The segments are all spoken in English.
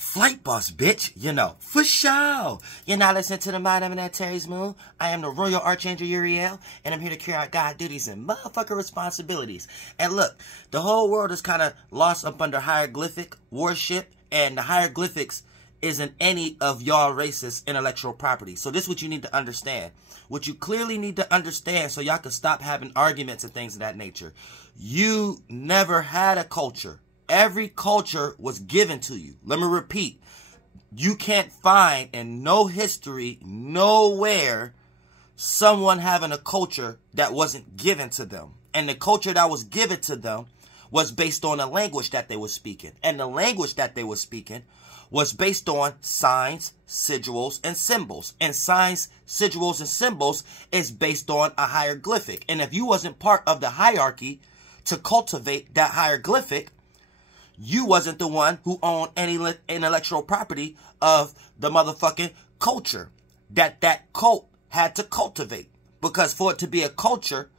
Flight boss, bitch, you know, for sure. You're not listening to the Mind of that Terry's Moon. I am the Royal Archangel Uriel, and I'm here to carry out God duties and motherfucker responsibilities. And look, the whole world is kind of lost up under hieroglyphic worship, and the hieroglyphics isn't any of y'all racist intellectual property. So this is what you need to understand. What you clearly need to understand so y'all can stop having arguments and things of that nature. You never had a culture. Every culture was given to you. Let me repeat. You can't find in no history, nowhere, someone having a culture that wasn't given to them. And the culture that was given to them was based on the language that they were speaking. And the language that they were speaking was based on signs, sigils, and symbols. And signs, sigils, and symbols is based on a hieroglyphic. And if you wasn't part of the hierarchy to cultivate that hieroglyphic, you wasn't the one who owned any intellectual property of the motherfucking culture that cult had to cultivate. Because for it to be a culture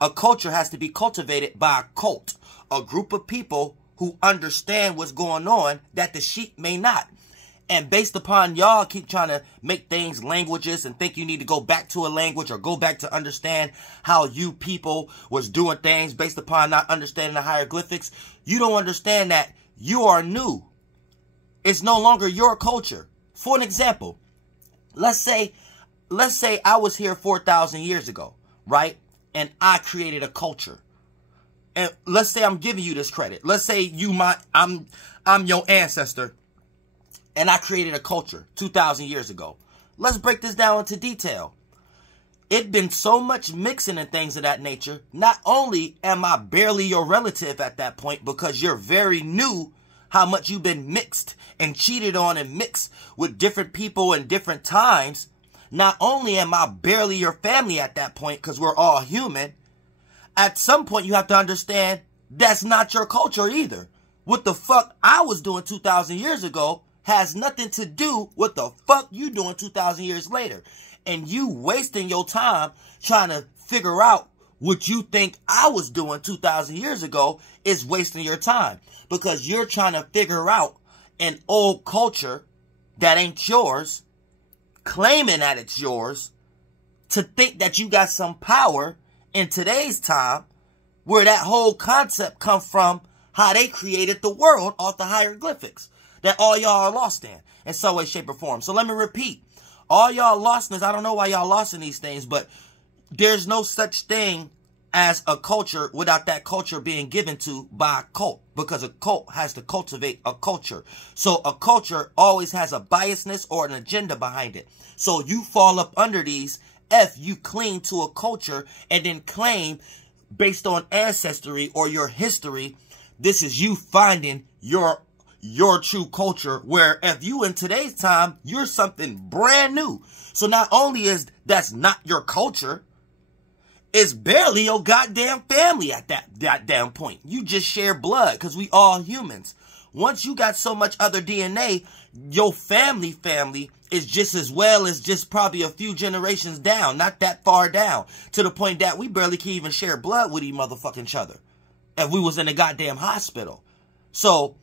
has to be cultivated by a cult, a group of people who understand what's going on that the sheep may not. And based upon y'all keep trying to make things languages and think you need to go back to a language or go back to understand how you people was doing things based upon not understanding the hieroglyphics, you don't understand that you are new. It's no longer your culture. For an example, let's say I was here 4,000 years ago, right? And I created a culture. And let's say I'm giving you this credit. Let's say I'm your ancestor. And I created a culture 2,000 years ago. Let's break this down into detail. It'd been so much mixing and things of that nature. Not only am I barely your relative at that point because you're very new, how much you've been mixed and cheated on and mixed with different people in different times. Not only am I barely your family at that point because we're all human. At some point you have to understand that's not your culture either. What the fuck I was doing 2,000 years ago has nothing to do with the fuck you doing 2,000 years later. And you wasting your time trying to figure out what you think I was doing 2,000 years ago is wasting your time. Because you're trying to figure out an old culture that ain't yours, claiming that it's yours, to think that you got some power in today's time, where that whole concept comes from how they created the world off the hieroglyphics that all y'all are lost in some way, shape, or form. So let me repeat. All y'all lostness, I don't know why y'all lost in these things, but there's no such thing as a culture without that culture being given to by a cult. Because a cult has to cultivate a culture. So a culture always has a biasness or an agenda behind it. So you fall up under these if you cling to a culture and then claim based on ancestry or your history, this is you finding your true culture, where if you in today's time, you're something brand new. So not only is that's not your culture, it's barely your goddamn family at that damn point. You just share blood because we all humans. Once you got so much other DNA, your family is just as well as just probably a few generations down, not that far down, to the point that we barely can even share blood with each other if we was in a goddamn hospital. So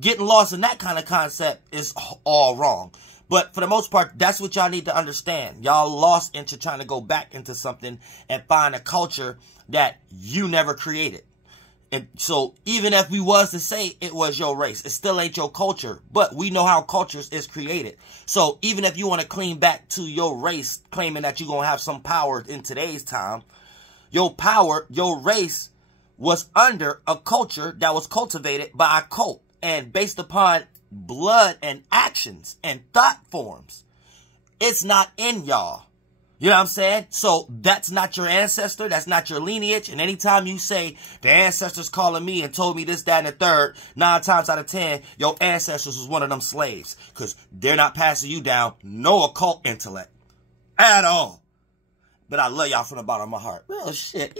getting lost in that kind of concept is all wrong. But for the most part, that's what y'all need to understand. Y'all lost into trying to go back into something and find a culture that you never created. And so even if we was to say it was your race, it still ain't your culture. But we know how cultures is created. So even if you want to clean back to your race, claiming that you're going to have some power in today's time, your race was under a culture that was cultivated by a cult. And based upon blood and actions and thought forms, it's not in y'all. You know what I'm saying? So that's not your ancestor. That's not your lineage. And anytime you say the ancestors calling me and told me this, that, and the third, 9 times out of 10, your ancestors was one of them slaves. Because they're not passing you down no occult intellect at all. But I love y'all from the bottom of my heart. Real shit.